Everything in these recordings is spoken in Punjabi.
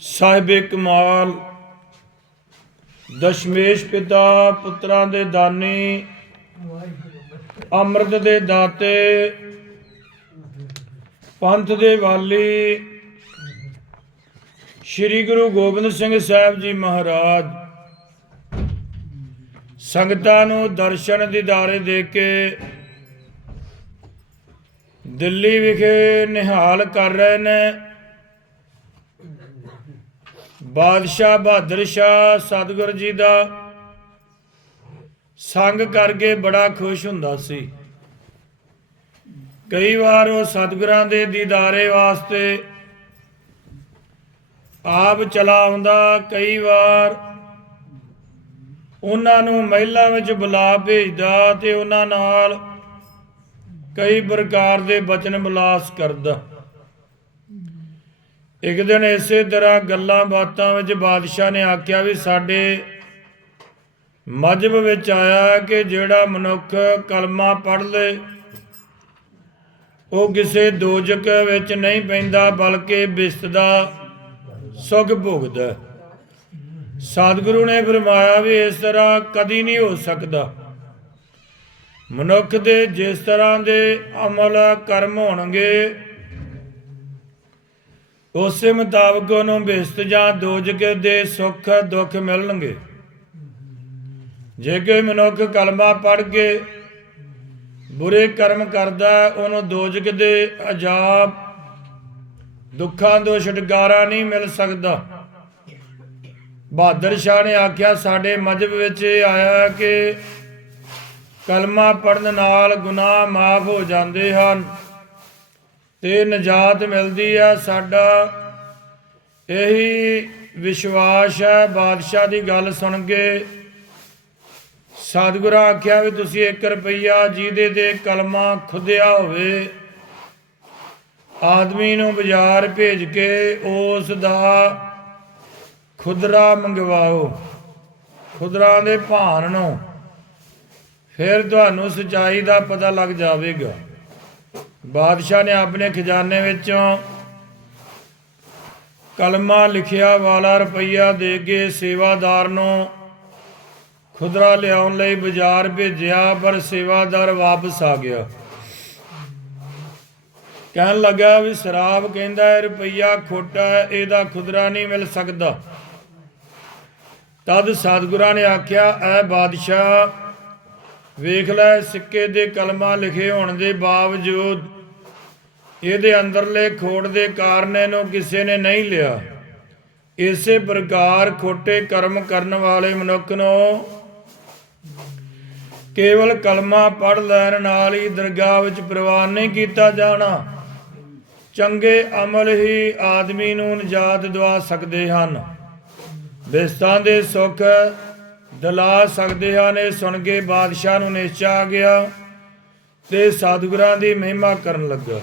ਸਾਹਿਬੇ ਕਮਾਲ, ਦਸ਼ਮੇਸ਼ ਪਿਤਾ ਪੁੱਤਰਾਂ ਦੇ ਦਾਨੀ, ਅੰਮ੍ਰਿਤ ਦੇ ਦਾਤੇ, ਪੰਥ ਦੇ ਵਾਲੀ, ਸ੍ਰੀ ਗੁਰੂ ਗੋਬਿੰਦ ਸਿੰਘ ਸਾਹਿਬ ਜੀ ਮਹਾਰਾਜ। ਸੰਗਤਾਂ ਨੂੰ ਦਰਸ਼ਨ ਦੀਦਾਰੇ ਦੇ ਕੇ ਦਿੱਲੀ ਵਿਖੇ ਨਿਹਾਲ ਕਰ ਰਹੇ ਨੇ। ਬਾਦਸ਼ਾਹ ਬਹਾਦਰ ਸ਼ਾਹ ਸਤਿਗੁਰ ਜੀ ਦਾ ਸੰਗ ਕਰਕੇ ਬੜਾ ਖੁਸ਼ ਹੁੰਦਾ ਸੀ। ਕਈ ਵਾਰ ਉਹ ਸਤਿਗੁਰਾਂ ਦੇ ਦੀਦਾਰੇ ਵਾਸਤੇ ਆਪ ਚਲਾ ਆਉਂਦਾ, ਕਈ ਵਾਰ ਉਹਨਾਂ ਨੂੰ ਮਹਿਲਾਂ ਵਿੱਚ ਬੁਲਾ ਭੇਜਦਾ ਤੇ ਉਹਨਾਂ ਨਾਲ ਕਈ ਪ੍ਰਕਾਰ ਦੇ ਬਚਨ ਬਲਾਸ ਕਰਦਾ। ਇੱਕ ਦਿਨ ਇਸੇ ਤਰ੍ਹਾਂ ਗੱਲਾਂ ਬਾਤਾਂ ਵਿੱਚ ਬਾਦਸ਼ਾਹ ਨੇ ਆਖਿਆ ਵੀ ਸਾਡੇ ਮਜਬ ਵਿੱਚ ਆਇਆ ਕਿ ਜਿਹੜਾ ਮਨੁੱਖ ਕਲਮਾ ਪੜ੍ਹ ਲੇ, ਉਹ ਕਿਸੇ ਦੋਜਕ ਵਿੱਚ ਨਹੀਂ ਪੈਂਦਾ, ਬਲਕਿ ਬਿਸਤ ਦਾ ਸੁਖ ਭੋਗਦਾ। ਸਤਿਗੁਰੂ ਨੇ ਫਰਮਾਇਆ ਵੀ ਇਸ ਤਰ੍ਹਾਂ ਕਦੀ ਨਹੀਂ ਹੋ ਸਕਦਾ। ਮਨੁੱਖ ਦੇ ਜਿਸ ਤਰ੍ਹਾਂ ਦੇ ਅਮਲ ਕਰਮ ਹੋਣਗੇ ਉਸੇ ਮੁਤਾਬਕ ਉਹਨੂੰ ਬਿਸਤ ਜਾਂ ਦੋਜਕ ਦੇ ਸੁੱਖ ਦੁੱਖ ਮਿਲਣਗੇ। ਜੇ ਕੋਈ ਮਨੁੱਖ ਕਲਮਾ ਪੜ੍ਹ ਕੇ ਬੁਰੇ ਕਰਮ ਕਰਦਾ ਹੈ, ਉਹਨੂੰ ਦੋਜਕ ਦੇ ਅਜਾਬ ਦੁੱਖਾਂ ਤੋਂ ਛੁਟਕਾਰਾ ਨਹੀਂ ਮਿਲ ਸਕਦਾ। ਬਹਾਦਰ ਸ਼ਾਹ ਨੇ ਆਖਿਆ ਸਾਡੇ ਮਜਬ ਵਿੱਚ ਇਹ ਆਇਆ ਕਿ ਕਲਮਾ ਪੜਨ ਨਾਲ ਗੁਨਾਹ ਮਾਫ ਹੋ ਜਾਂਦੇ ਹਨ। ਤੇ ਨਜਾਤ ਮਿਲਦੀ ਆ, ਸਾਡਾ ਇਹੀ ਵਿਸ਼ਵਾਸ ਹੈ ਬਾਦਸ਼ਾਹ ਦੀ ਗੱਲ ਸੁਣ ਕੇ ਸਤਿਗੁਰਾਂ ਆਖਿਆ ਵੀ ਤੁਸੀਂ 1 ਰੁਪਈਆ ਜਿਹਦੇ ਤੇ ਕਲਮਾ ਖੁੱਦਿਆ ਹੋਵੇ, ਆਦਮੀ ਨੂੰ ਬਾਜ਼ਾਰ ਭੇਜ ਕੇ ਉਸ ਦਾ ਖੁਦਰਾ ਮੰਗਵਾਓ, ਖੁਦਰਾ ਦੇ ਭਾਨ ਨੂੰ। ਫਿਰ ਤੁਹਾਨੂੰ ਸਚਾਈ ਦਾ ਪਤਾ ਲੱਗ ਜਾਵੇਗਾ। ਬਾਦਸ਼ਾਹ ਨੇ ਆਪਣੇ ਖਜ਼ਾਨੇ ਵਿੱਚੋਂ ਕਲਮਾ ਲਿਖਿਆ ਵਾਲਾ ਰੁਪਈਆ ਦੇ ਕੇ ਸੇਵਾਦਾਰ ਨੂੰ ਖੁਦਰਾ ਲਿਆਉਣ ਲਈ ਬਾਜ਼ਾਰ ਭੇਜਿਆ, ਪਰ ਸੇਵਾਦਾਰ ਵਾਪਸ ਆ ਗਿਆ। ਕਹਿਣ ਲੱਗਾ ਵੀ ਸ਼ਰਾਬ ਕਹਿੰਦਾ ਹੈ ਰੁਪਈਆ ਖੋਟਾ ਹੈ, ਇਹਦਾ ਖੁਦਰਾ ਨਹੀਂ ਮਿਲ ਸਕਦਾ। ਤਦ ਸਤਿਗੁਰਾਂ ਨੇ ਆਖਿਆ, ਐ ਬਾਦਸ਼ਾਹ, ਵੇਖ ਲੈ, ਸਿੱਕੇ ਦੇ ਕਲਮਾ ਲਿਖੇ ਹੋਣ ਦੇ ਬਾਵਜੂਦ ਇਹਦੇ ਅੰਦਰਲੇ ਖੋੜ ਦੇ ਕਾਰਨ ਇਹਨੂੰ ਕਿਸੇ ਨੇ ਨਹੀਂ ਲਿਆ। ਇਸੇ ਪ੍ਰਕਾਰ ਖੋਟੇ ਕਰਮ ਕਰਨ ਵਾਲੇ ਮਨੁੱਖ ਨੂੰ ਕੇਵਲ ਕਲਮਾ ਪੜ ਲੈਣ ਨਾਲ ਹੀ ਦਰਗਾਹ ਵਿੱਚ ਪ੍ਰਵਾਨ ਨਹੀਂ ਕੀਤਾ ਜਾਣਾ। ਚੰਗੇ ਅਮਲ ਹੀ ਆਦਮੀ ਨੂੰ ਨਜਾਤ ਦਵਾ ਸਕਦੇ ਹਨ। ਬਿਸਤਾਂ ਦੇ ਸੁੱਖ ਦਿਲਾ ਸਕਦੇ ਹਨ, ਇਹ ਸੁਣ ਕੇ ਬਾਦਸ਼ਾਹ ਨੂੰ ਨਿਸ਼ਚਾ ਆ ਗਿਆ ਤੇ ਸਤਿਗੁਰਾਂ ਦੀ ਮਹਿਮਾ ਕਰਨ ਲੱਗਾ।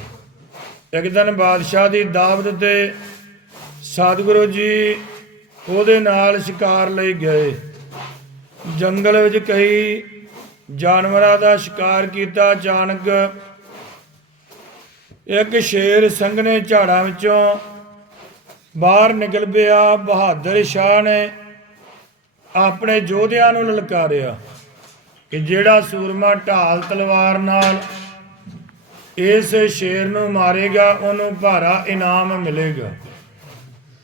ਇੱਕ ਦਿਨ ਬਾਦਸ਼ਾਹ ਦੀ ਦਾਵਤ ਤੇ ਸਤਿਗੁਰੂ ਜੀ ਉਹਦੇ ਨਾਲ ਸ਼ਿਕਾਰ ਲਈ ਗਏ। ਜੰਗਲ ਵਿੱਚ ਕਈ ਜਾਨਵਰਾਂ ਦਾ ਸ਼ਿਕਾਰ ਕੀਤਾ। ਅਚਾਨਕ ਇੱਕ ਸ਼ੇਰ ਸੰਘਣੇ ਝਾੜਾਂ ਵਿੱਚੋਂ ਬਾਹਰ ਨਿਕਲ ਪਿਆ। ਬਹਾਦਰ ਸ਼ਾਹ ਨੇ ਆਪਣੇ ਯੋਧਿਆਂ ਨੂੰ ਲਲਕਾਰਿਆ ਕਿ ਜਿਹੜਾ ਸੂਰਮਾ ਢਾਲ ਤਲਵਾਰ ਨਾਲ ਇਸ ਸ਼ੇਰ ਨੂੰ ਮਾਰੇਗਾ, ਉਹਨੂੰ ਭਾਰਾ ਇਨਾਮ ਮਿਲੇਗਾ।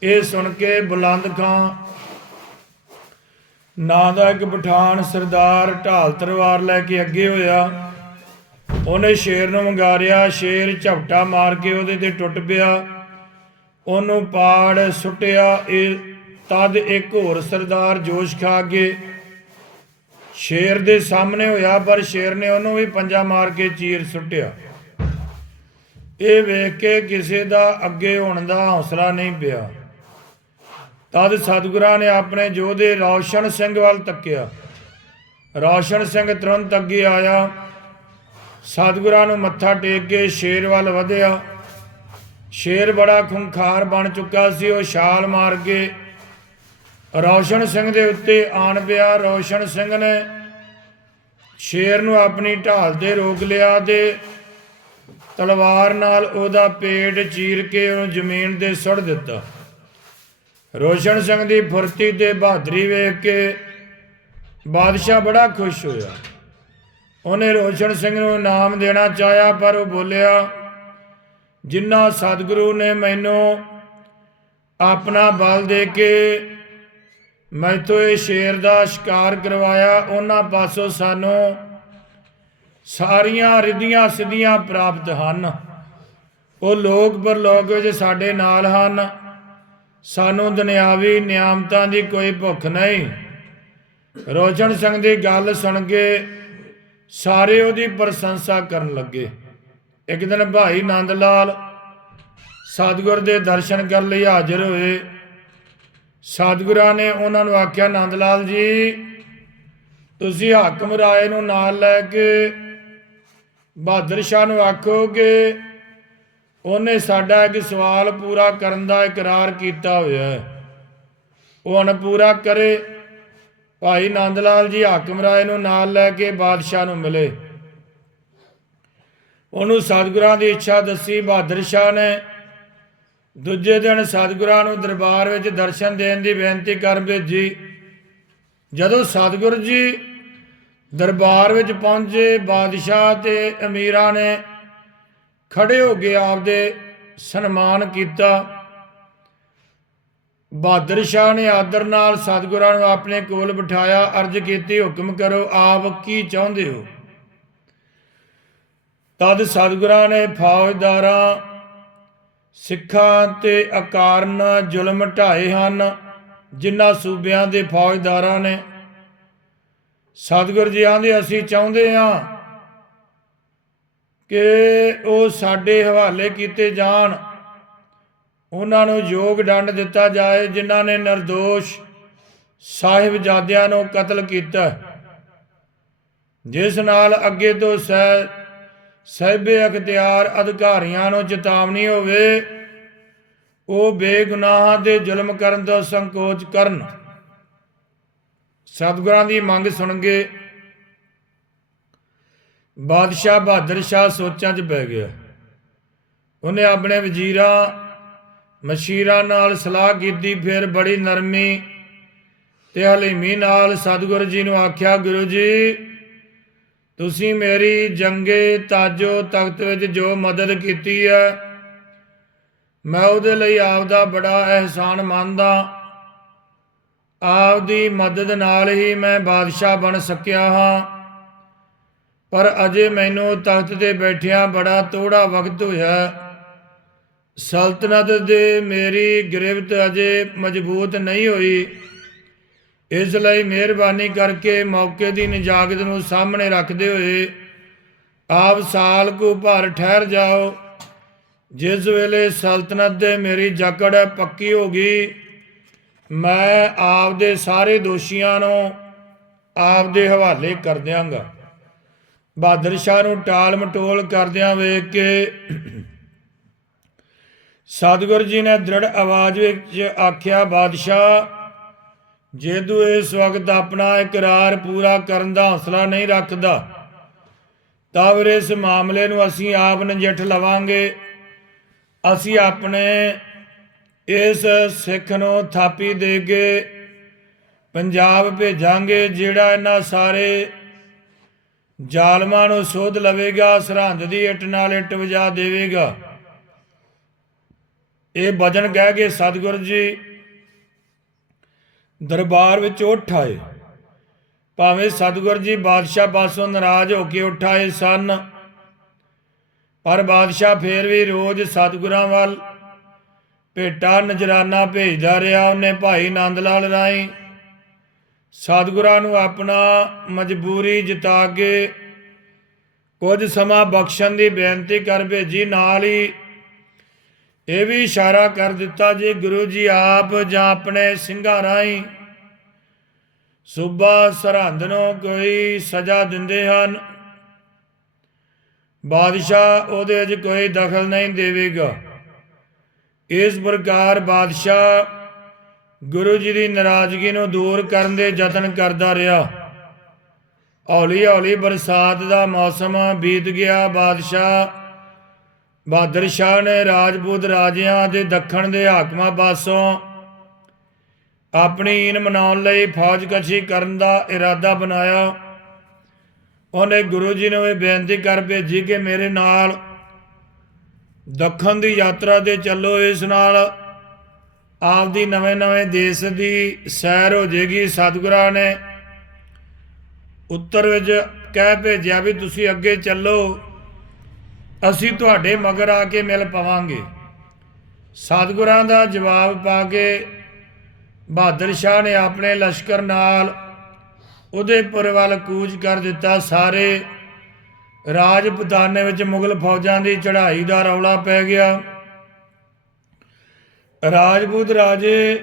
ਇਹ ਸੁਣ ਕੇ ਬੁਲੰਦ ਖਾਂ, ਨਾਂ ਦਾ ਇੱਕ ਪਠਾਨ ਸਰਦਾਰ ਢਾਲ ਤਲਵਾਰ ਲੈ ਕੇ ਅੱਗੇ ਹੋਇਆ। ਉਹਨੇ ਸ਼ੇਰ ਨੂੰ ਮੰਗਾਰਿਆ, ਸ਼ੇਰ ਝਪਟਾ ਮਾਰ ਕੇ ਉਹਦੇ ਤੇ ਟੁੱਟ ਪਿਆ। ਉਹਨੂੰ ਪਾੜ ਸੁੱਟਿਆ, ਇਹ ਤਦ ਇੱਕ ਹੋਰ ਸਰਦਾਰ ਜੋਸ਼ ਖਾ ਕੇ ਸ਼ੇਰ ਦੇ ਸਾਹਮਣੇ ਹੋਇਆ, ਪਰ ਸ਼ੇਰ ਨੇ ਉਹਨੂੰ ਵੀ ਪੰਜਾ ਮਾਰ ਕੇ ਚੀਰ ਸੁੱਟਿਆ। ਇਹ ਵੇਖ ਕੇ ਕਿਸੇ ਦਾ ਅੱਗੇ ਹੋਣ ਦਾ ਹੌਸਲਾ ਨਹੀਂ ਪਿਆ। ਤਦ ਸਤਿਗੁਰਾਂ ਨੇ ਆਪਣੇ ਯੋਧੇ ਰੌਸ਼ਨ ਸਿੰਘ ਵੱਲ ਤੱਕਿਆ। ਰੌਸ਼ਨ ਸਿੰਘ ਤੁਰੰਤ ਅੱਗੇ ਆਇਆ। ਸਤਿਗੁਰਾਂ ਨੂੰ ਮੱਥਾ ਟੇਕ ਕੇ ਸ਼ੇਰ ਵੱਲ ਵਧਿਆ। ਸ਼ੇਰ ਬੜਾ ਖੁੰਖਾਰ ਬਣ ਚੁੱਕਾ ਸੀ, ਉਹ ਛਾਲ ਮਾਰ ਕੇ ਰੌਸ਼ਨ ਸਿੰਘ ਦੇ ਉੱਤੇ ਆਣ ਪਿਆ। ਰੌਸ਼ਨ ਸਿੰਘ ਨੇ ਸ਼ੇਰ ਨੂੰ ਆਪਣੀ ਢਾਲ ਤੇ ਰੋਕ ਲਿਆ ਤੇ ਤਲਵਾਰ ਨਾਲ ਉਹਦਾ ਪੇਟ ਚੀਰ ਕੇ ਉਹਨੂੰ ਜ਼ਮੀਨ ਤੇ ਸੁੱਟ ਦਿੱਤਾ। ਰੋਸ਼ਨ ਸਿੰਘ ਦੀ ਫੁਰਤੀ ਤੇ ਬਹਾਦਰੀ ਵੇਖ ਕੇ ਬਾਦਸ਼ਾਹ ਬੜਾ ਖੁਸ਼ ਹੋਇਆ। ਉਹਨੇ ਰੋਸ਼ਨ ਸਿੰਘ ਨੂੰ ਇਨਾਮ ਦੇਣਾ ਚਾਹਿਆ, ਪਰ ਉਹ ਬੋਲਿਆ, ਜਿੰਨਾ ਸਤਿਗੁਰੂ ਨੇ ਮੈਨੂੰ ਆਪਣਾ ਬਲ ਦੇ ਕੇ ਮੈਥੋਂ ਇਹ ਸ਼ੇਰ ਦਾ ਸ਼ਿਕਾਰ ਕਰਵਾਇਆ, ਉਹਨਾਂ ਪਾਸੋਂ ਸਾਨੂੰ ਸਾਰੀਆਂ ਰਿੱਧੀਆਂ ਸਿੱਧੀਆਂ ਪ੍ਰਾਪਤ ਹਨ। ਉਹ ਲੋਕ ਪਰਲੋਕ ਵਿੱਚ ਸਾਡੇ ਨਾਲ ਹਨ। ਸਾਨੂੰ ਦੁਨਿਆਵੀ ਨਿਆਮਤਾਂ ਦੀ ਕੋਈ ਭੁੱਖ ਨਹੀਂ। ਰੋਸ਼ਨ ਸਿੰਘ ਦੀ ਗੱਲ ਸੁਣ ਕੇ ਸਾਰੇ ਉਹਦੀ ਪ੍ਰਸ਼ੰਸਾ ਕਰਨ ਲੱਗੇ। ਇੱਕ ਦਿਨ ਭਾਈ ਨੰਦ ਲਾਲ ਸਤਿਗੁਰ ਦੇ ਦਰਸ਼ਨ ਕਰਨ ਲਈ ਹਾਜ਼ਰ ਹੋਏ। ਸਤਿਗੁਰਾਂ ਨੇ ਉਹਨਾਂ ਨੂੰ ਆਖਿਆ ਨੰਦ ਲਾਲ ਜੀ, ਤੁਸੀਂ ਹਾਕਮ ਰਾਏ ਨੂੰ ਨਾਲ ਲੈ ਕੇ ਬਹਾਦਰ ਸ਼ਾਹ ਨੂੰ ਆਖੋ ਕਿ ਉਹਨੇ ਸਾਡਾ ਇੱਕ ਸਵਾਲ ਪੂਰਾ ਕਰਨ ਦਾ ਇਕਰਾਰ ਕੀਤਾ ਹੋਇਆ ਹੈ। ਉਹ ਹੁਣ ਪੂਰਾ ਕਰੇ। ਭਾਈ ਨੰਦ ਲਾਲ ਜੀ ਹਾਕਮ ਰਾਏ ਨੂੰ ਨਾਲ ਲੈ ਕੇ ਬਾਦਸ਼ਾਹ ਨੂੰ ਮਿਲੇ। ਉਹਨੂੰ ਸਤਿਗੁਰਾਂ ਦੀ ਇੱਛਾ ਦੱਸੀ ਬਹਾਦਰ ਸ਼ਾਹ ਨੇ। ਦੂਜੇ ਦਿਨ ਸਤਿਗੁਰਾਂ ਨੂੰ ਦਰਬਾਰ ਵਿੱਚ ਦਰਸ਼ਨ ਦੇਣ ਦੀ ਬੇਨਤੀ ਕਰਨ ਭੇਜੀ। ਜਦੋਂ ਸਤਿਗੁਰ ਜੀ ਦਰਬਾਰ ਵਿੱਚ ਪਹੁੰਚੇ ਬਾਦਸ਼ਾਹ ਤੇ ਅਮੀਰਾਂ ਨੇ ਖੜੇ ਹੋ ਕੇ ਆਪਦੇ ਸਨਮਾਨ ਕੀਤਾ। ਬਹਾਦਰ ਸ਼ਾਹ ਨੇ ਆਦਰ ਨਾਲ ਸਤਿਗੁਰਾਂ ਨੂੰ ਆਪਣੇ ਕੋਲ ਬਿਠਾਇਆ, ਅਰਜ਼ ਕੀਤੀ, ਹੁਕਮ ਕਰੋ, ਆਪ ਕੀ ਚਾਹੁੰਦੇ ਹੋ? ਤਦ ਸਤਿਗੁਰਾਂ ਨੇ ਫੌਜਦਾਰਾਂ, ਸਿੱਖਾਂ ਤੇ ਅਕਾਰਨ, ਜ਼ੁਲਮ ਢਾਏ ਹਨ, ਜਿਨ੍ਹਾਂ ਸੂਬਿਆਂ ਦੇ ਫੌਜਦਾਰਾਂ ਨੇ ਸਤਿਗੁਰ ਜੀ ਆਂਦੇ, ਅਸੀਂ ਚਾਹੁੰਦੇ ਹਾਂ ਕਿ ਉਹ ਸਾਡੇ ਹਵਾਲੇ ਕੀਤੇ ਜਾਣ। ਉਹਨਾਂ ਨੂੰ ਯੋਗ ਦੰਡ ਦਿੱਤਾ ਜਾਏ, ਜਿਨ੍ਹਾਂ ਨੇ નિર્ਦੋਸ਼ ਸਾਹਿਬਜ਼ਾਦਿਆਂ ਨੂੰ ਕਤਲ ਕੀਤਾ। ਜਿਸ ਨਾਲ ਅੱਗੇ ਤੋਂ ਸਹਿ, ਸਹਿਬੇ ਅਖਤਿਆਰ ਅਧਿਕਾਰੀਆਂ ਨੂੰ ਚੇਤਾਵਨੀ ਹੋਵੇ, ਉਹ ਬੇਗੁਨਾਹਾਂ ਦੇ ਜ਼ੁਲਮ ਕਰਨ ਤੋਂ ਸੰਕੋਚ ਕਰਨ। ਸਤਿਗੁਰਾਂ ਦੀ ਮੰਗ ਸੁਣ ਕੇ ਬਾਦਸ਼ਾਹ ਬਹਾਦਰ ਸ਼ਾਹ ਸੋਚਾਂ 'ਚ ਪੈ ਗਿਆ। ਉਹਨੇ ਆਪਣੇ ਵਜ਼ੀਰਾਂ, ਮਸ਼ੀਰਾਂ ਨਾਲ ਸਲਾਹ ਕੀਤੀ, ਫਿਰ ਬੜੀ ਨਰਮੀ ਤੇ ਹਲੀਮੀ ਨਾਲ ਸਤਿਗੁਰੂ ਜੀ ਨੂੰ ਆਖਿਆ, ਗੁਰੂ ਜੀ, ਤੁਸੀਂ ਮੇਰੀ ਜੰਗੇ ਤਾਜੋ ਤਖਤ ਵਿੱਚ ਜੋ ਮਦਦ ਕੀਤੀ ਹੈ, ਮੈਂ ਉਹਦੇ ਲਈ ਆਪ ਦਾ ਬੜਾ ਅਹਿਸਾਨ ਮੰਨਦਾ ਆਪ ਦੀ ਮਦਦ ਨਾਲ ਹੀ ਮੈਂ ਬਾਦਸ਼ਾਹ ਬਣ ਸਕਿਆ ਹਾਂ। ਪਰ ਅਜੇ ਮੈਨੂੰ ਤਖਤ ਤੇ ਬੈਠਿਆਂ ਬੜਾ ਥੋੜਾ ਵਕਤ ਹੋਇਆ। ਸਲਤਨਤ ਦੇ ਮੇਰੀ ਗ੍ਰਿਫਤ ਅਜੇ ਮਜ਼ਬੂਤ ਨਹੀਂ ਹੋਈ। ਇਸ ਲਈ ਮਿਹਰਬਾਨੀ ਕਰਕੇ ਮੌਕੇ ਦੀ ਨਜਾਗਤ ਨੂੰ ਸਾਹਮਣੇ ਰੱਖਦੇ ਹੋਏ ਆਪ ਸਾਲ ਕੋ ਭਰ ਠਹਿਰ ਜਾਓ। ਜਿਸ ਵੇਲੇ ਸਲਤਨਤ ਦੇ ਮੇਰੀ ਜਕੜ ਪੱਕੀ ਹੋ ਗਈ ਮੈਂ ਆਪ ਦੇ ਸਾਰੇ ਦੋਸ਼ੀਆਂ ਨੂੰ ਆਪ ਦੇ ਹਵਾਲੇ ਕਰ ਦਿਆਂਗਾ। ਬਹਾਦਰ ਸ਼ਾਹ ਨੂੰ ਟਾਲ ਮਟੋਲ ਕਰਦਿਆਂ ਵੇਖ ਕੇ ਸਤਿਗੁਰੂ ਜੀ ਨੇ ਦ੍ਰਿੜ ਆਵਾਜ਼ ਵਿੱਚ ਆਖਿਆ, ਬਾਦਸ਼ਾਹ, ਜੇ ਤੂੰ ਇਸ ਵਕਤ ਆਪਣਾ ਇਕਰਾਰ ਪੂਰਾ ਕਰਨ ਦਾ ਹੌਸਲਾ ਨਹੀਂ ਰੱਖਦਾ, ਤਾਂ ਫਿਰ ਇਸ ਮਾਮਲੇ ਨੂੰ ਅਸੀਂ ਆਪ ਨਜਿੱਠ ਲਵਾਂਗੇ। ਅਸੀਂ ਆਪਣੇ ਇਸ ਸਿੱਖ ਨੂੰ ਥਾਪੀ ਦੇ ਕੇ ਪੰਜਾਬ ਭੇਜਾਂਗੇ, ਜਿਹੜਾ ਇਹਨਾਂ ਸਾਰੇ ਜ਼ਾਲਮਾਂ ਨੂੰ ਸੋਧ ਲਵੇਗਾ, ਸਰਹੰਦ ਦੀ ਇੱਟ ਨਾਲ ਇੱਟ ਵਜਾ ਦੇਵੇਗਾ। ਇਹ ਵਜਨ ਕਹਿ ਕੇ ਸਤਿਗੁਰੂ ਜੀ ਦਰਬਾਰ ਵਿੱਚ ਉੱਠ ਆਏ। ਭਾਵੇਂ ਸਤਿਗੁਰੂ ਜੀ ਬਾਦਸ਼ਾਹ ਪਾਸੋਂ ਨਾਰਾਜ਼ ਹੋ ਕੇ ਉੱਠ ਆਏ ਸਨ, ਪਰ ਬਾਦਸ਼ਾਹ ਫੇਰ ਵੀ ਰੋਜ਼ ਸਤਿਗੁਰਾਂ ਵੱਲ ਭੇਟਾ ਨਜਰਾਨਾ ਭੇਜਦਾ ਰਿਹਾ ਉਹਨੇ ਭਾਈ ਆਨੰਦ ਲਾਲ ਰਾਈ ਸਤਿਗੁਰਾਂ ਨੂੰ ਆਪਣਾ ਮਜਬੂਰੀ ਜਿਤਾ ਕੇ ਕੁਝ ਸਮਾਂ ਬਖਸ਼ਣ ਦੀ ਬੇਨਤੀ ਕਰ ਭੇਜੀ। ਨਾਲ ਹੀ ਇਹ ਵੀ ਇਸ਼ਾਰਾ ਕਰ ਦਿੱਤਾ ਜੇ, ਗੁਰੂ ਜੀ, ਆਪ ਜਾਂ ਆਪਣੇ ਸਿੰਘਾਂ ਰਾਹੀਂ ਸੂਬਾ ਸਰਹੰਦ ਨੂੰ ਕੋਈ ਸਜ਼ਾ ਦਿੰਦੇ ਹਨ। ਬਾਦਸ਼ਾਹ ਉਹਦੇ 'ਚ ਕੋਈ ਦਖਲ ਨਹੀਂ ਦੇਵੇਗਾ। ਇਸ ਪ੍ਰਕਾਰ ਬਾਦਸ਼ਾਹ ਗੁਰੂ ਜੀ ਦੀ ਨਾਰਾਜ਼ਗੀ ਨੂੰ ਦੂਰ ਕਰਨ ਦੇ ਯਤਨ ਕਰਦਾ ਰਿਹਾ। ਹੌਲੀ ਹੌਲੀ ਬਰਸਾਤ ਦਾ ਮੌਸਮ ਬੀਤ ਗਿਆ। ਬਾਦਸ਼ਾਹ ਬਹਾਦਰ ਸ਼ਾਹ ਨੇ ਰਾਜਪੂਤ ਰਾਜਿਆਂ ਅਤੇ ਦੱਖਣ ਦੇ ਹਾਕਮਾਂ ਪਾਸੋਂ ਆਪਣੀ ਈਨ ਮਨਾਉਣ ਲਈ ਫੌਜ ਕਸ਼ੀ ਕਰਨ ਦਾ ਇਰਾਦਾ ਬਣਾਇਆ। ਉਹਨੇ ਗੁਰੂ ਜੀ ਨੂੰ ਇਹ ਬੇਨਤੀ ਕਰ ਭੇਜੀ ਕਿ ਮੇਰੇ ਨਾਲ ਦੱਖਣ ਦੀ ਯਾਤਰਾ ਤੇ ਚੱਲੋ ਇਸ ਨਾਲ। ਆਪਦੀ ਨਵੇਂ ਨਵੇਂ ਦੇਸ਼ ਦੀ ਸੈਰ ਹੋ ਜੇਗੀ ਸਤਿਗੁਰਾਂ ਨੇ। ਉੱਤਰ ਵਿੱਚ ਕਹਿ ਭੇਜਿਆ ਵੀ ਤੁਸੀਂ ਅੱਗੇ ਚੱਲੋ। ਅਸੀਂ ਤੁਹਾਡੇ ਮਗਰ ਆ ਕੇ ਮਿਲ ਪਵਾਂਗੇ। ਸਤਿਗੁਰਾਂ ਦਾ ਜਵਾਬ ਪਾ ਕੇ ਬਹਾਦਰ ਸ਼ਾਹ ਨੇ ਆਪਣੇ ਲਸ਼ਕਰ ਨਾਲ ਉਦੇਪੁਰ ਵੱਲ ਕੂਚ ਕਰ ਦਿੱਤਾ ਸਾਰੇ। ਰਾਜਪੂਤਾਨੇ ਵਿੱਚ ਮੁਗਲ ਫੌਜਾਂ ਦੀ ਚੜ੍ਹਾਈ ਦਾ ਰੌਲਾ ਪੈ ਗਿਆ। ਰਾਜਪੂਤ ਰਾਜੇ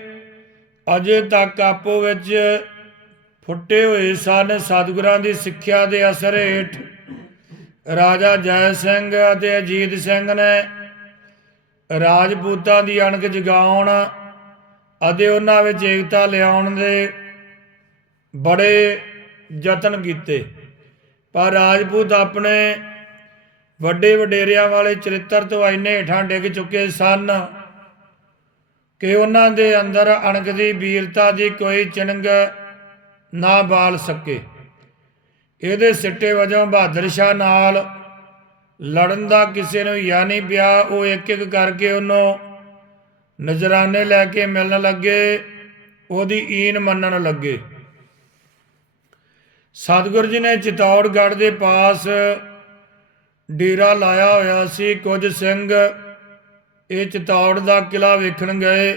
ਅਜੇ ਤੱਕ ਆਪੋ ਵਿੱਚ ਫੁੱਟੇ ਹੋਏ ਸਨ। ਸਤਿਗੁਰਾਂ ਦੀ ਸਿੱਖਿਆ ਦੇ ਅਸਰ ਹੇਠ ਰਾਜਾ ਜੈ ਸਿੰਘ ਅਤੇ ਅਜੀਤ ਸਿੰਘ ਨੇ ਰਾਜਪੂਤਾਂ ਦੀ ਅਣਖ ਜਗਾਉਣ ਅਤੇ ਉਹਨਾਂ ਵਿੱਚ ਏਕਤਾ ਲਿਆਉਣ ਦੇ ਬੜੇ ਯਤਨ ਕੀਤੇ। ਪਰ ਰਾਜਪੂਤ ਆਪਣੇ ਵੱਡੇ ਵਡੇਰਿਆਂ ਵਾਲੇ ਚਰਿੱਤਰ ਤੋਂ ਇੰਨੇ ਹੇਠਾਂ ਡਿੱਗ ਚੁੱਕੇ ਸਨ ਕਿ ਉਹਨਾਂ ਦੇ ਅੰਦਰ ਅਣਗਦੀ ਵੀਰਤਾ ਦੀ ਕੋਈ ਚਿੰਗ ਨਾ ਬਾਲ ਸਕੇ। ਇਹਦੇ ਸਿੱਟੇ ਵਜੋਂ ਬਹਾਦਰ ਸ਼ਾਹ ਨਾਲ ਲੜਨ ਦਾ ਕਿਸੇ ਨੂੰ ਯਾ ਨਹੀਂ ਪਿਆ। ਉਹ ਇੱਕ ਇੱਕ ਕਰਕੇ ਉਹਨੂੰ ਨਜ਼ਰਾਨੇ ਲੈ ਕੇ ਮਿਲਣ ਲੱਗੇ, ਉਹਦੀ ਈਨ ਮੰਨਣ ਲੱਗੇ। ਸਤਿਗੁਰੂ ਜੀ ਨੇ ਚਿਤੌੜਗੜ੍ਹ ਦੇ ਪਾਸ ਡੇਰਾ ਲਾਇਆ ਹੋਇਆ ਸੀ। ਕੁਝ ਸਿੰਘ ਇਹ ਚਿਤੌੜ ਦਾ ਕਿਲਾ ਵੇਖਣ ਗਏ।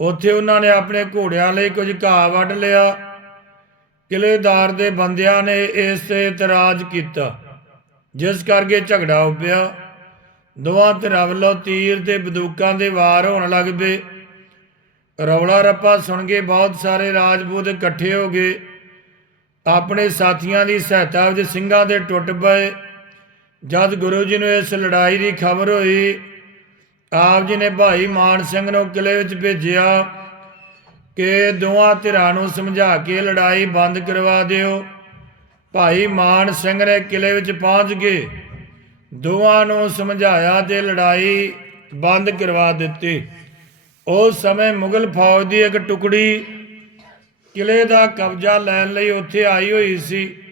ਉੱਥੇ ਉਹਨਾਂ ਨੇ ਆਪਣੇ ਘੋੜਿਆਂ ਲਈ ਕੁਝ ਘਾਹ ਵੱਢ ਲਿਆ। ਕਿਲੇਦਾਰ ਦੇ ਬੰਦਿਆਂ ਨੇ ਇਸ ਤੇ ਇਤਰਾਜ਼ ਕੀਤਾ, ਜਿਸ ਕਰਕੇ ਝਗੜਾ ਹੋ ਉੱਪਿਆ। ਦੋਵਾਂ ਧਿਰਾਂ ਵੱਲੋਂ ਤੀਰ ਤੇ ਬੰਦੂਕਾਂ ਦੇ ਵਾਰ ਹੋਣ ਲੱਗ ਪਏ। ਰੌਲਾ ਰੱਪਾ ਸੁਣ ਕੇ ਬਹੁਤ ਸਾਰੇ ਰਾਜਪੂਤ ਇਕੱਠੇ ਹੋ ਗਏ। ਆਪਣੇ ਸਾਥੀਆਂ ਦੀ ਸਹਾਇਤਾ ਵਿੱਚ ਸਿੰਘਾਂ ਦੇ ਟੁੱਟ ਪਏ। ਜਦ ਗੁਰੂ ਜੀ ਨੂੰ ਇਸ ਲੜਾਈ ਦੀ ਖਬਰ ਹੋਈ, ਆਪ ਜੀ ਨੇ ਭਾਈ ਮਾਨ ਸਿੰਘ ਨੂੰ ਕਿਲੇ ਵਿੱਚ ਭੇਜਿਆ ਕਿ ਦੋਵਾਂ ਧਿਰਾਂ ਨੂੰ ਸਮਝਾ ਕੇ ਲੜਾਈ ਬੰਦ ਕਰਵਾ ਦਿਓ। ਭਾਈ ਮਾਨ ਸਿੰਘ ਨੇ ਕਿਲੇ ਵਿੱਚ ਪਹੁੰਚ ਕੇ ਦੋਵਾਂ ਨੂੰ ਸਮਝਾਇਆ ਤੇ ਲੜਾਈ ਬੰਦ ਕਰਵਾ ਦਿੱਤੀ। ਉਸ ਸਮੇਂ ਮੁਗਲ ਫੌਜ ਦੀ ਇੱਕ ਟੁਕੜੀ ਕਿਲੇ ਦਾ ਕਬਜ਼ਾ ਲੈਣ ਲਈ ਉੱਥੇ ਆਈ ਹੋਈ ਸੀ।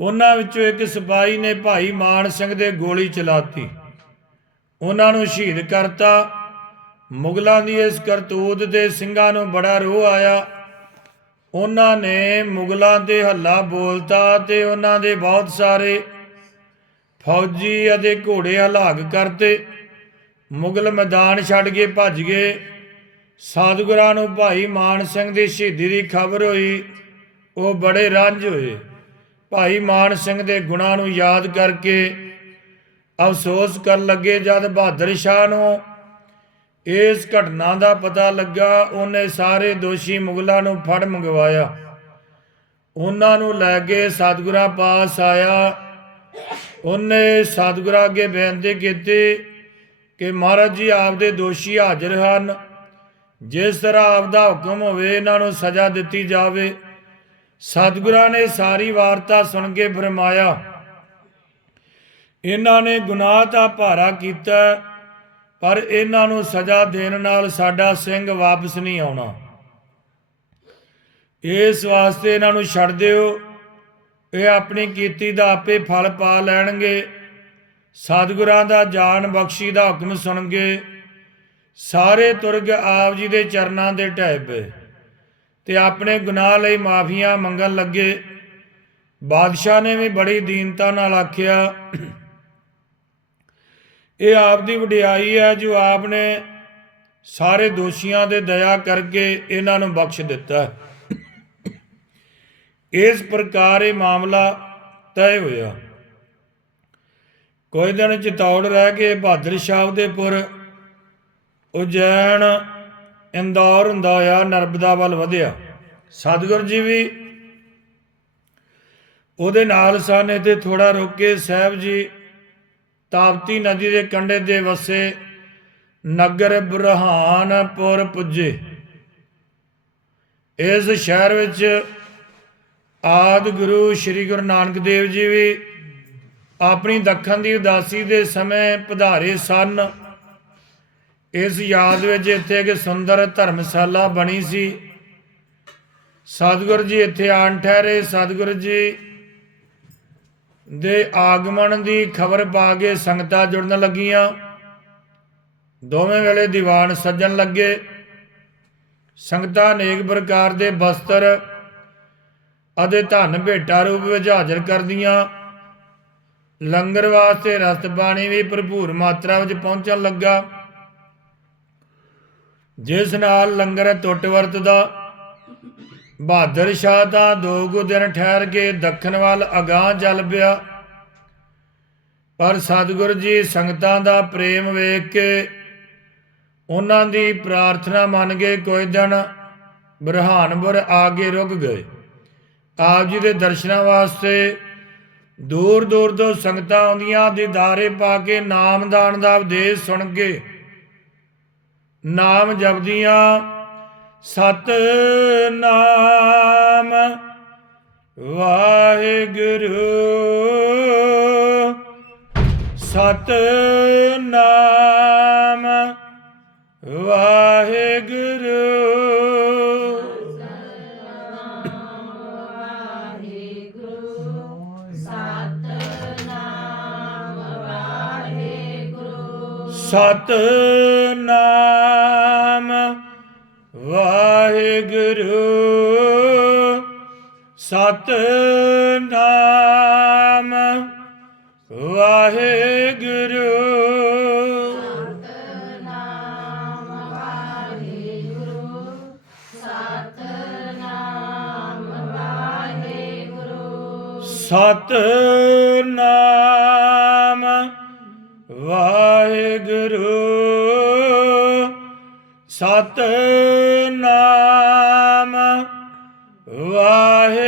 ਉਹਨਾਂ ਵਿੱਚੋਂ ਇੱਕ ਸਿਪਾਹੀ ਨੇ ਭਾਈ ਮਾਨ ਸਿੰਘ ਦੇ ਗੋਲੀ ਚਲਾਤੀ। ਉਹਨਾਂ ਨੂੰ ਸ਼ਹੀਦ ਕਰਤਾ। ਮੁਗਲਾਂ ਦੀ ਇਸ ਕਰਤੂਤ ਦੇ ਸਿੰਘਾਂ ਨੂੰ ਬੜਾ ਰੋਹ ਆਇਆ। ਉਹਨਾਂ ਨੇ ਮੁਗਲਾਂ ਤੇ ਹੱਲਾ ਬੋਲਤਾ ਤੇ ਉਹਨਾਂ ਦੇ ਬਹੁਤ ਸਾਰੇ ਫੌਜੀ ਅਤੇ ਘੋੜੇ ਹਲਾਕ ਕਰਤੇ। ਮੁਗਲ ਮੈਦਾਨ ਛੱਡ ਕੇ ਭੱਜ ਗਏ। ਸਤਿਗੁਰਾਂ ਨੂੰ ਭਾਈ ਮਾਨ ਸਿੰਘ ਦੀ ਸ਼ਹੀਦੀ ਦੀ ਖਬਰ ਹੋਈ, ਉਹ ਬੜੇ ਰੰਜ ਹੋਏ। ਭਾਈ ਮਾਨ ਸਿੰਘ ਦੇ ਗੁਣਾਂ ਨੂੰ ਯਾਦ ਕਰਕੇ ਅਫਸੋਸ ਕਰਨ ਲੱਗੇ ਜਦ ਬਹਾਦਰ ਸ਼ਾਹ ਨੂੰ ਇਸ ਘਟਨਾ ਦਾ ਪਤਾ ਲੱਗਾ, ਉਹਨੇ ਸਾਰੇ ਦੋਸ਼ੀ ਮੁਗਲਾਂ ਨੂੰ ਫੜ ਮੰਗਵਾਇਆ। ਉਹਨਾਂ ਨੂੰ ਲੈ ਕੇ ਸਤਿਗੁਰਾਂ ਪਾਸ ਆਇਆ। ਉਹਨੇ ਸਤਿਗੁਰਾਂ ਅੱਗੇ ਬੇਨਤੀ ਕੀਤੀ ਕਿ ਮਹਾਰਾਜ ਜੀ, ਆਪਦੇ ਦੋਸ਼ੀ ਹਾਜ਼ਰ ਹਨ। ਜਿਸ ਤਰ੍ਹਾਂ ਆਪਦਾ ਹੁਕਮ ਹੋਵੇ, ਇਹਨਾਂ ਨੂੰ ਸਜ਼ਾ ਦਿੱਤੀ ਜਾਵੇ। ਸਤਿਗੁਰਾਂ ਨੇ ਸਾਰੀ ਵਾਰਤਾ ਸੁਣ ਕੇ ਫਰਮਾਇਆ, ਇਹਨਾਂ ਨੇ ਗੁਨਾਹ ਤਾਂ ਭਾਰਾ ਕੀਤਾ, ਪਰ ਇਹਨਾਂ ਨੂੰ ਸਜ਼ਾ ਦੇਣ ਨਾਲ ਸਾਡਾ ਸਿੰਘ ਵਾਪਸ ਨਹੀਂ ਆਉਣਾ। ਇਸ ਵਾਸਤੇ ਇਹਨਾਂ ਨੂੰ ਛੱਡ ਦਿਓ। ਇਹ ਆਪਣੀ ਕੀਤੀ ਦਾ ਆਪੇ ਫਲ ਪਾ ਲੈਣਗੇ। ਸਤਿਗੁਰਾਂ ਦਾ ਜਾਨ ਬਖਸ਼ੀ ਦਾ ਹੁਕਮ ਸੁਣਗੇ ਸਾਰੇ ਤੁਰਗ ਆਪ ਜੀ ਦੇ ਚਰਨਾਂ ਦੇ ਢਹਿ ਪਏ ਤੇ ਆਪਣੇ ਗੁਨਾਹ ਲਈ ਮਾਫੀਆਂ ਮੰਗਣ ਲੱਗੇ। ਬਾਦਸ਼ਾਹ ਨੇ ਵੀ ਬੜੀ ਦੀਨਤਾ ਨਾਲ ਆਖਿਆ, ਇਹ ਆਪ ਦੀ ਵਡਿਆਈ ਹੈ ਜੋ ਆਪ ਨੇ ਸਾਰੇ ਦੋਸ਼ੀਆਂ ਦੇ ਦਇਆ ਕਰਕੇ ਇਹਨਾਂ ਨੂੰ ਬਖਸ਼ ਦਿੱਤਾ। ਇਸ ਪ੍ਰਕਾਰ ਇਹ ਮਾਮਲਾ ਤੈਅ ਹੋਇਆ। ਕੋਈ ਦਿਨ ਚਿਤੌੜ ਰਹਿ ਕੇ ਬਹਾਦਰ ਸ਼ਾਹ ਦੇ ਪੁਰ ਉਜੈਨ ਇੰਦੌਰ ਹੁੰਦਾ ਹੋਇਆ ਨਰਬਦਾ ਵੱਲ ਵਧਿਆ। ਸਤਿਗੁਰੂ ਜੀ ਵੀ ਉਹਦੇ ਨਾਲ ਸਨ ਇੱਥੇ ਥੋੜਾ ਰੁਕ ਕੇ ਸਾਹਿਬ ਜੀ ਤਾਪਤੀ ਨਦੀ ਦੇ ਕੰਢੇ ਦੇ ਵਸੇ ਨਗਰ ਬਰਹਾਨਪੁਰ ਪੁੱਜੇ। ਇਸ ਸ਼ਹਿਰ ਵਿੱਚ ਆਦ ਗੁਰੂ ਸ੍ਰੀ ਗੁਰੂ ਨਾਨਕ ਦੇਵ ਜੀ ਵੀ ਆਪਣੀ ਦੱਖਣ ਦੀ ਉਦਾਸੀ ਦੇ ਸਮੇਂ ਪਧਾਰੇ ਸਨ। ਇਸ ਯਾਦ ਵਿੱਚ ਇੱਥੇ ਇੱਕ ਸੁੰਦਰ ਧਰਮਸ਼ਾਲਾ ਬਣੀ ਸੀ। ਸਤਿਗੁਰੂ ਜੀ ਇੱਥੇ ਆਣ ਠਹਿਰੇ। ਸਤਿਗੁਰੂ ਜੀ ਦੇ ਆਗਮਨ ਦੀ ਖਬਰ ਪਾ ਕੇ ਸੰਗਤਾਂ ਜੁੜਨ ਲੱਗੀਆਂ। ਦੋਵੇਂ ਵੇਲੇ ਦੀਵਾਨ ਸੱਜਣ ਲੱਗੇ। ਸੰਗਤਾਂ ਅਨੇਕ ਪ੍ਰਕਾਰ ਦੇ ਵਸਤਰ ਅਤੇ ਧਨ ਭੇਟਾ ਰੂਪ ਵਿੱਚ ਹਾਜ਼ਰ ਕਰਦੀਆਂ। ਲੰਗਰ ਵਾਸਤੇ ਰਸਤ ਪਾਣੀ ਵੀ ਭਰਪੂਰ ਮਾਤਰਾ ਵਿੱਚ ਪਹੁੰਚਣ ਲੱਗਾ। ਜਿਸ ਨਾਲ ਲੰਗਰ ਟੁੱਟ ਵਰਤਦਾ। ਬਹਾਦਰ ਸ਼ਾਹ ਤਾਂ ਦੋ ਕੁ ਦਿਨ ਠਹਿਰ ਕੇ ਦੱਖਣ ਵੱਲ ਅਗਾਹ ਚੱਲ ਪਿਆ। ਪਰ ਸਤਿਗੁਰੂ ਜੀ ਸੰਗਤਾਂ ਦਾ ਪ੍ਰੇਮ ਵੇਖ ਕੇ ਉਹਨਾਂ ਦੀ ਪ੍ਰਾਰਥਨਾ ਮੰਨ ਕੇ ਕੋਈ ਦਿਨ ਬਰਹਾਨਪੁਰ ਆ ਕੇ ਰੁਕ ਗਏ। ਆਪ ਜੀ ਦੇ ਦਰਸ਼ਨਾਂ ਵਾਸਤੇ ਦੂਰ ਦੂਰ ਤੋਂ ਸੰਗਤਾਂ ਆਉਂਦੀਆਂ ਦੀਦਾਰੇ ਪਾ ਕੇ ਨਾਮਦਾਨ ਦਾ ਉਪਦੇਸ਼ ਸੁਣ ਕੇ ਨਾਮ ਜਪਦੀਆਂ ਸਤ ਨਾਮ ਵਾਹਿਗੁਰੂ ਸਤ ਨਾਮ ਵਾਹਿਗੁਰੂ ਸਤ ਨਾਮ ਸਤਨਾਮ ਵਾਹਿਗੁਰੂ। ਸਤ ਨਾਮ ਵਾਹਿਗੁਰੂ। ਸਤ ਨਾਮ ਸਤਨਾਮ। ਵਾਹਿਗੁਰੂ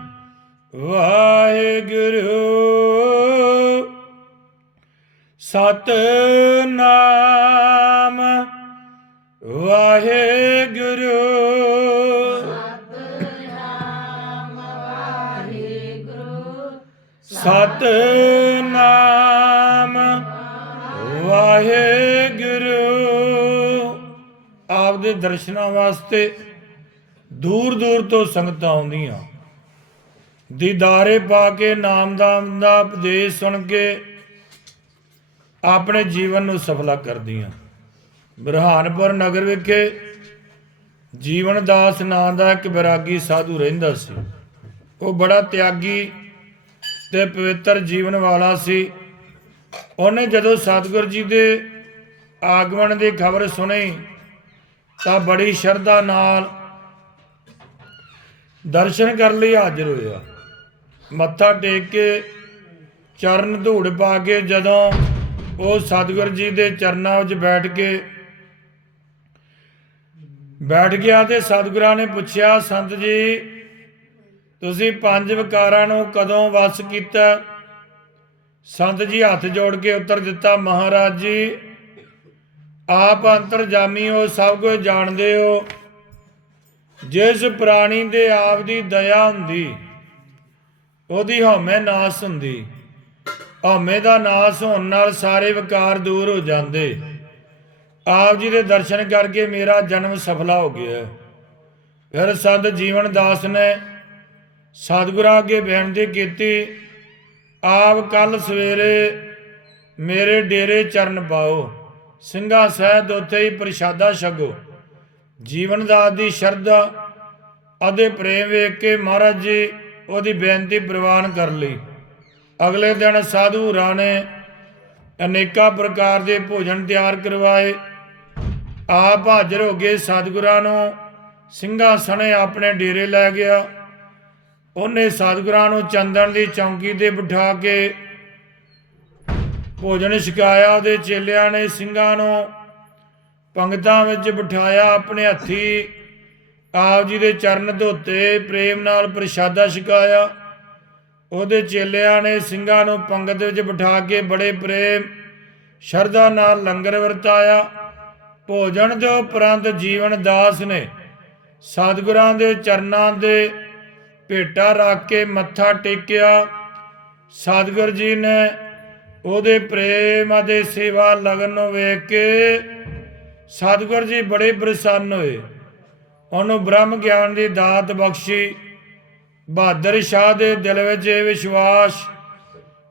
ਵਾਹਿਗੁਰੂ। ਸਤਨਾਮ ਵਾਹਿਗੁਰੂ। ਸਤਨਾਮ ਵਾਹਿਗੁਰੂ। ਆਪਦੇ ਦਰਸ਼ਨਾਂ ਵਾਸਤੇ ਦੂਰ ਦੂਰ ਤੋਂ ਸੰਗਤਾਂ ਆਉਂਦੀਆਂ। ਦੀਦਾਰੇ ਪਾ ਕੇ ਨਾਮਦਾਨ ਦਾ ਉਪਦੇਸ਼ ਸੁਣ ਕੇ ਆਪਣੇ ਜੀਵਨ ਨੂੰ ਸਫਲਾ ਕਰਦੀਆਂ। ਬਰਹਾਨਪੁਰ ਨਗਰ ਵਿਖੇ ਜੀਵਨ ਦਾਸ ਨਾਂ ਦਾ ਇੱਕ ਵਿਰਾਗੀ ਸਾਧੂ ਰਹਿੰਦਾ ਸੀ। ਉਹ ਬੜਾ ਤਿਆਗੀ ਤੇ ਪਵਿੱਤਰ ਜੀਵਨ ਵਾਲਾ ਸੀ। ਉਹਨੇ ਜਦੋਂ ਸਤਿਗੁਰੂ ਜੀ ਦੇ ਆਗਮਨ ਦੀ ਖਬਰ ਸੁਣੀ ਤਾਂ ਬੜੀ ਸ਼ਰਧਾ ਨਾਲ ਦਰਸ਼ਨ ਕਰਨ ਲਈ ਹਾਜ਼ਰ ਹੋਇਆ। ਮੱਥਾ ਟੇਕ ਕੇ ਚਰਨ ਧੂੜ ਪਾ ਕੇ ਜਦੋਂ ਉਹ ਸਤਿਗੁਰ ਜੀ ਦੇ ਚਰਨਾਂ ਵਿੱਚ ਬੈਠ ਕੇ ਬੈਠ ਗਿਆ ਤੇ ਸਤਿਗੁਰਾਂ ਨੇ ਪੁੱਛਿਆ, ਸੰਤ ਜੀ, ਤੁਸੀਂ ਪੰਜ ਵਿਕਾਰਾਂ ਨੂੰ ਕਦੋਂ ਵਸ ਕੀਤਾ? ਸੰਤ ਜੀ ਹੱਥ ਜੋੜ ਕੇ ਉੱਤਰ ਦਿੱਤਾ, ਮਹਾਰਾਜ ਜੀ, ਆਪ ਅੰਤਰਜਾਮੀ ਹੋ, ਸਭ ਕੁਝ ਜਾਣਦੇ ਹੋ। ਜਿਸ ਪ੍ਰਾਣੀ ਦੇ ਆਪ ਦੀ ਦਇਆ ਹੁੰਦੀ ਉਹਦੀ ਹਉਮੈ ਨਾਸ ਹੁੰਦੀ। ਹਉਮੈ ਦਾ ਨਾਸ ਹੋਣ ਨਾਲ ਸਾਰੇ ਵਿਕਾਰ ਦੂਰ ਹੋ ਜਾਂਦੇ। ਆਪ ਜੀ ਦੇ ਦਰਸ਼ਨ ਕਰਕੇ ਮੇਰਾ ਜਨਮ ਸਫਲਾ ਹੋ ਗਿਆ। ਫਿਰ ਸੰਤ ਜੀਵਨ ਦਾਸ ਨੇ ਸਤਿਗੁਰਾਂ ਅੱਗੇ ਬੇਨਤੀ ਕੀਤੀ, ਆਪ ਕੱਲ ਸਵੇਰੇ ਮੇਰੇ ਡੇਰੇ ਚਰਨ ਪਾਓ, ਸਿੰਘਾ ਸਹਿਤ ਉੱਥੇ ਹੀ ਪ੍ਰਸ਼ਾਦਾ ਛਕੋ। ਜੀਵਨ ਦਾਸ ਦੀ ਸ਼ਰਧਾ ਅਤੇ ਪ੍ਰੇਮ ਵੇਖ ਕੇ ਮਹਾਰਾਜ ਜੀ ਉਹਦੀ ਬੇਨਤੀ ਪ੍ਰਵਾਨ ਕਰ ਲਈ। ਅਗਲੇ ਦਿਨ ਸਾਧੂ ਰਾਣੇ ਅਨੇਕਾਂ ਪ੍ਰਕਾਰ ਦੇ ਭੋਜਨ ਤਿਆਰ ਕਰਵਾਏ। ਆਪ ਹਾਜ਼ਰ ਹੋ ਗਏ ਸਤਿਗੁਰਾਂ ਨੂੰ। ਸਿੰਘਾਂ ਸਣੇ ਆਪਣੇ ਡੇਰੇ ਲੈ ਗਿਆ। ਉਹਨੇ ਸਤਿਗੁਰਾਂ ਨੂੰ ਚੰਦਨ ਦੀ ਚੌਂਕੀ ਤੇ ਬਿਠਾ ਕੇ ਭੋਜਨ ਛਕਾਇਆ। ਉਹਦੇ ਚੇਲਿਆਂ ਨੇ ਸਿੰਘਾਂ ਨੂੰ ਪੰਗਤਾਂ ਵਿੱਚ ਬਿਠਾਇਆ ਆਪਣੇ ਹੱਥੀ। ਆਪ ਜੀ ਦੇ ਚਰਨ ਧੋਤੇ ਪ੍ਰੇਮ ਨਾਲ ਪ੍ਰਸ਼ਾਦਾ ਛਕਾਇਆ। ਉਹਦੇ ਚੇਲਿਆਂ ਨੇ ਸਿੰਘਾਂ ਨੂੰ ਪੰਗਤ ਵਿੱਚ ਬਿਠਾ ਕੇ ਬੜੇ ਪ੍ਰੇਮ, ਸ਼ਰਧਾ ਨਾਲ ਲੰਗਰ ਵਰਤਾਇਆ। ਭੋਜਨ ਦੇ ਉਪਰੰਤ ਜੀਵਨ ਦਾਸ ਨੇ ਸਤਿਗੁਰਾਂ ਦੇ ਚਰਨਾਂ ਦੇ ਭੇਟਾ ਰੱਖ ਕੇ ਮੱਥਾ ਟੇਕਿਆ। ਸਤਿਗੁਰ ਜੀ ਨੇ ਉਹਦੇ ਪ੍ਰੇਮ ਅਤੇ ਸੇਵਾ ਲਗਨ ਨੂੰ ਵੇਖ ਕੇ ਸਤਿਗੁਰ ਜੀ ਬੜੇ ਪ੍ਰਸੰਨ ਹੋਏ। ਉਹਨੂੰ ਬ੍ਰਹਮ ਗਿਆਨ ਦੀ ਦਾਤ ਬਖਸ਼ੀ, ਬਹਾਦਰ ਸ਼ਾਹ ਦੇ ਦਿਲ ਵਿੱਚ ਇਹ ਵਿਸ਼ਵਾਸ,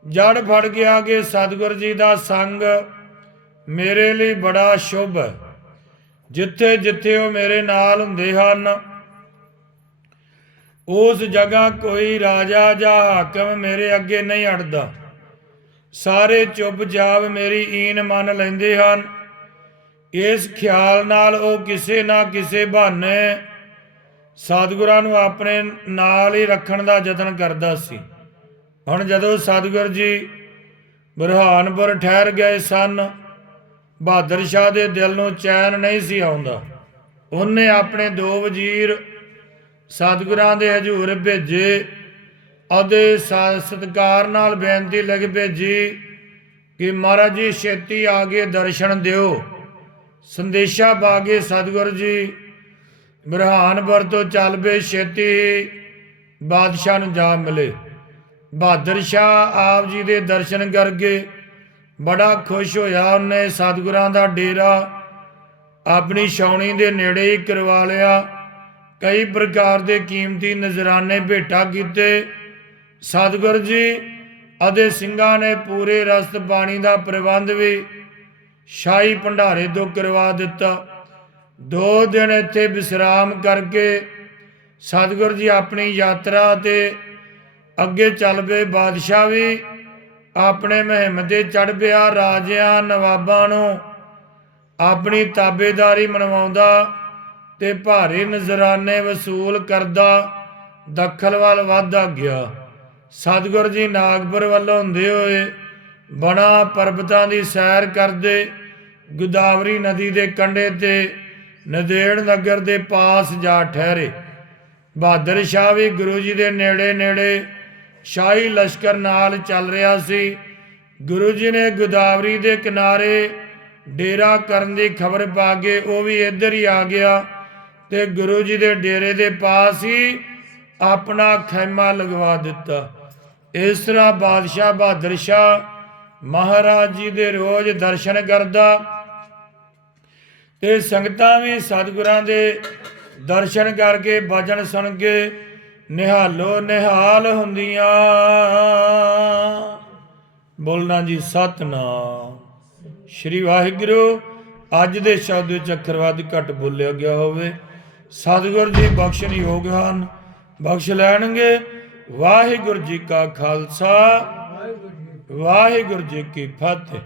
ਜੜ ਫੜ ਗਿਆ ਕਿ ਸਤਿਗੁਰ ਜੀ ਦਾ ਸੰਗ ਮੇਰੇ ਲਈ ਬੜਾ ਸ਼ੁਭ ਹੈ। ਜਿੱਥੇ ਜਿੱਥੇ ਉਹ ਮੇਰੇ ਨਾਲ ਹੁੰਦੇ ਹਨ, ਉਸ ਜਗ੍ਹਾ ਕੋਈ ਰਾਜਾ ਜਾਂ ਹਾਕਮ ਮੇਰੇ ਅੱਗੇ ਨਹੀਂ ਅੜਦਾ। ਸਾਰੇ ਚੁੱਪਚਾਪ ਮੇਰੀ ਈਨ ਮੰਨ ਲੈਂਦੇ ਹਨ। ਇਸ ਖਿਆਲ ਨਾਲ ਉਹ ਕਿਸੇ ਨਾ ਕਿਸੇ ਬਹਾਨੇ ਸਤਿਗੁਰਾਂ ਨੂੰ ਆਪਣੇ ਨਾਲ ਹੀ ਰੱਖਣ ਦਾ ਯਤਨ ਕਰਦਾ ਸੀ। ਹੁਣ ਜਦੋਂ ਸਤਿਗੁਰ ਜੀ ਬੁਰਹਾਨਪੁਰ ਠਹਿਰ ਗਏ ਸਨ, ਬਹਾਦਰ ਸ਼ਾਹ ਦੇ ਦਿਲ ਨੂੰ ਚੈਨ ਨਹੀਂ ਸੀ ਆਉਂਦਾ। ਉਹਨੇ ਆਪਣੇ ਦੋ ਵਜ਼ੀਰ ਸਤਿਗੁਰਾਂ ਦੇ ਹਜ਼ੂਰ ਭੇਜੇ, ਉਹਦੇ ਸ- ਸਤਿਕਾਰ ਨਾਲ ਬੇਨਤੀ ਲਿਖ ਭੇਜੀ ਕਿ ਮਹਾਰਾਜ ਜੀ, ਛੇਤੀ ਆ ਕੇ ਦਰਸ਼ਨ ਦਿਓ। ਸੰਦੇਸ਼ਾ ਬਾਗੇ ਸਤਿਗੁਰ ਜੀ ਬਰਹਾਨਪੁਰ ਤੋਂ ਚੱਲ ਪਏ ਛੇਤੀ, ਬਾਦਸ਼ਾਹ ਨੂੰ ਜਾ ਮਿਲੇ। ਬਹਾਦਰ ਸ਼ਾਹ ਆਪ ਜੀ ਦੇ ਦਰਸ਼ਨ ਕਰਕੇ ਬੜਾ ਖੁਸ਼ ਹੋਇਆ ਉਹਨੇ ਸਤਿਗੁਰਾਂ ਦਾ ਡੇਰਾ, ਆਪਣੀ ਛਾਉਣੀ ਦੇ ਨੇੜੇ ਹੀ ਕਰਵਾ ਲਿਆ। ਕਈ ਪ੍ਰਕਾਰ ਦੇ ਕੀਮਤੀ ਨਜ਼ਰਾਨੇ ਭੇਟਾ ਕੀਤੇ। ਸਤਿਗੁਰ ਜੀ ਅਤੇ ਸਿੰਘਾਂ ਨੇ ਪੂਰੇ ਰਸਤ ਪਾਣੀ ਦਾ ਪ੍ਰਬੰਧ ਵੀ ਸ਼ਾਹੀ ਭੰਡਾਰੇ ਤੋਂ ਕਰਵਾ ਦਿੱਤਾ। ਦੋ ਦਿਨ ਇੱਥੇ ਵਿਸਰਾਮ ਕਰਕੇ ਸਤਿਗੁਰ ਜੀ ਆਪਣੀ ਯਾਤਰਾ ਤੇ ਅੱਗੇ ਚੱਲ ਪਏ। ਬਾਦਸ਼ਾਹ ਵੀ ਆਪਣੇ ਮਹਿਮ ਤੇ ਚੜ ਪਿਆ। ਰਾਜਿਆਂ ਨਵਾਬਾਂ ਨੂੰ ਆਪਣੀ ਤਾਬੇਦਾਰੀ ਮਨਵਾਉਂਦਾ ਤੇ ਭਾਰੇ ਨਜ਼ਰਾਨੇ ਵਸੂਲ ਕਰਦਾ। ਦੱਖਲ ਵੱਲ ਵਧਦਾ ਗਿਆ। ਸਤਿਗੁਰ ਜੀ ਨਾਗਪੁਰ ਵੱਲੋਂ ਹੁੰਦੇ ਹੋਏ ਬਣਾ ਪਰਬਤਾਂ ਦੀ ਸੈਰ ਕਰਦੇ ਗੋਦਾਵਰੀ ਨਦੀ ਦੇ ਕੰਢੇ ਤੇ ਨਦੇੜ ਨਗਰ ਦੇ ਪਾਸ ਜਾ ਠਹਿਰੇ। ਬਹਾਦਰ ਸ਼ਾਹ ਵੀ ਗੁਰੂ ਜੀ ਦੇ ਨੇੜੇ ਨੇੜੇ ਸ਼ਾਹੀ ਲਸ਼ਕਰ ਨਾਲ ਚੱਲ ਰਿਹਾ ਸੀ। ਗੁਰੂ ਜੀ ਨੇ ਗੋਦਾਵਰੀ ਦੇ ਕਿਨਾਰੇ ਡੇਰਾ ਕਰਨ ਦੀ ਖਬਰ ਪਾ ਕੇ ਉਹ ਵੀ ਇੱਧਰ ਹੀ ਆ ਗਿਆ ਤੇ ਗੁਰੂ ਜੀ ਦੇ ਡੇਰੇ ਦੇ ਪਾਸ ਹੀ ਆਪਣਾ ਖੈਮਾ ਲਗਵਾ ਦਿੱਤਾ। ਇਸ ਤਰ੍ਹਾਂ ਬਾਦਸ਼ਾਹ ਬਹਾਦਰ ਸ਼ਾਹ ਮਹਾਰਾਜ ਜੀ ਦੇ ਰੋਜ਼ ਦਰਸ਼ਨ ਕਰਦਾ ਤੇ ਸੰਗਤਾਂ ਵੀ ਸਤਿਗੁਰਾਂ ਦੇ ਦਰਸ਼ਨ ਕਰਕੇ, ਭਜਨ ਸੁਣ ਕੇ ਨਿਹਾਲੋ, ਨਿਹਾਲ ਹੁੰਦੀਆਂ। ਬੋਲਣਾ ਜੀ, ਸਤਨਾਮ। ਸ਼੍ਰੀ ਵਾਹਿਗੁਰੂ, ਅੱਜ ਦੇ ਸ਼ਬਦ ਵਿੱਚ ਅੱਖਰ ਵੱਧ ਘੱਟ ਬੋਲਿਆ ਗਿਆ ਹੋਵੇ। ਸਤਿਗੁਰ ਜੀ, ਬਖਸ਼ਣ ਯੋਗ ਹਨ। ਬਖਸ਼ ਲੈਣਗੇ ਵਾਹਿਗੁਰੂ ਜੀ ਕਾ ਖਾਲਸਾ। ਵਾਹਿਗੁਰੂ ਜੀ ਕੀ ਫਤਿਹ।